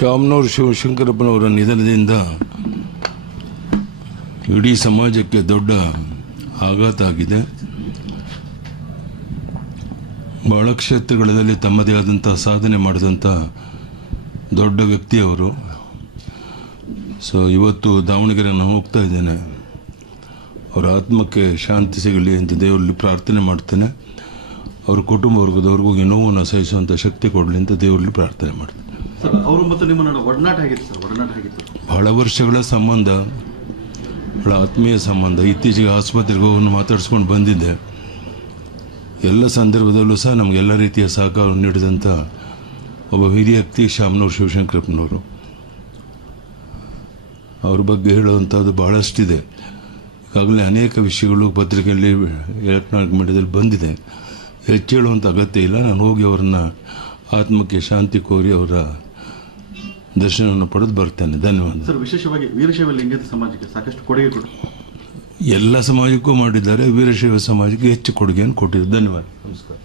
ಶಾಮನೂರು ಶಿವಶಂಕರಪ್ಪನವರ ನಿಧನದಿಂದ ಇಡೀ ಸಮಾಜಕ್ಕೆ ದೊಡ್ಡ ಆಘಾತ ಆಗಿದೆ. ಬಹಳ ಕ್ಷೇತ್ರಗಳಲ್ಲಿ ತಮ್ಮದೇ ಆದಂಥ ಸಾಧನೆ ಮಾಡಿದಂಥ ದೊಡ್ಡ ವ್ಯಕ್ತಿಯವರು. ಸೊ ಇವತ್ತು ದಾವಣಗೆರೆ ನಾನು ಹೋಗ್ತಾ ಇದ್ದೇನೆ. ಅವರ ಆತ್ಮಕ್ಕೆ ಶಾಂತಿ ಸಿಗಲಿ ಅಂತ ದೇವರಲ್ಲಿ ಪ್ರಾರ್ಥನೆ ಮಾಡ್ತೇನೆ. ಅವ್ರ ಕುಟುಂಬ ವರ್ಗದವ್ರಿಗೂ ಹೋಗಿ ನೋವನ್ನು ಸಹಿಸುವಂಥ ಶಕ್ತಿ ಕೊಡಲಿ ಅಂತ ದೇವರಲ್ಲಿ ಪ್ರಾರ್ಥನೆ ಮಾಡ್ತೀನಿ ಸರ್ ಅವರು ಮತ್ತು ನಿಮ್ಮ ಒಡನಾಟ ಆಗಿತ್ತು ಸರ್? ಒಡನಾಟ ಆಗಿತ್ತು ಬಹಳ ವರ್ಷಗಳ ಸಂಬಂಧ ಬಹಳ ಆತ್ಮೀಯ ಸಂಬಂಧ. ಇತ್ತೀಚೆಗೆ ಆಸ್ಪತ್ರೆಗೆ ಹೋಗಿ ಮಾತಾಡಿಸ್ಕೊಂಡು ಬಂದಿದ್ದೆ. ಎಲ್ಲ ಸಂದರ್ಭದಲ್ಲೂ ಸಹ ನಮಗೆಲ್ಲ ರೀತಿಯ ಸಹಕಾರ ನೀಡಿದಂಥ ಒಬ್ಬ ಹಿರಿಯ ವ್ಯಕ್ತಿ ಶಾಮನೂರು ಶಿವಶಂಕರಪ್ಪನವರು. ಅವ್ರ ಬಗ್ಗೆ ಹೇಳುವಂಥದ್ದು ಬಹಳಷ್ಟಿದೆ. ಈಗಾಗಲೇ ಅನೇಕ ವಿಷಯಗಳು ಪತ್ರಿಕೆಯಲ್ಲಿ ಎಲೆಕ್ಟ್ರಾನಿಕ್ ಮೀಡಿಯಾದಲ್ಲಿ ಬಂದಿದೆ. ಹೆಚ್ಚು ಹೇಳುವಂಥ ಅಗತ್ಯ ಇಲ್ಲ. ನಾನು ಹೋಗಿ ಅವರನ್ನ ಆತ್ಮಕ್ಕೆ ಶಾಂತಿ ಕೋರಿ ಅವರ ದರ್ಶನವನ್ನು ಪಡೆದು ಬರ್ತೇನೆ. ಧನ್ಯವಾದ. ಸರ್ ವಿಶೇಷವಾಗಿ ವೀರಶೈವ ಲಿಂಗದ ಸಮಾಜಕ್ಕೆ ಸಾಕಷ್ಟು ಕೊಡುಗೆ ಕೊಡು ಎಲ್ಲ ಸಮಾಜಕ್ಕೂ ಮಾಡಿದ್ದಾರೆ. ವೀರಶೈವ ಸಮಾಜಕ್ಕೆ ಹೆಚ್ಚು ಕೊಡುಗೆಯನ್ನು ಕೊಟ್ಟಿದ್ದಾರೆ. ಧನ್ಯವಾದ. ನಮಸ್ಕಾರ.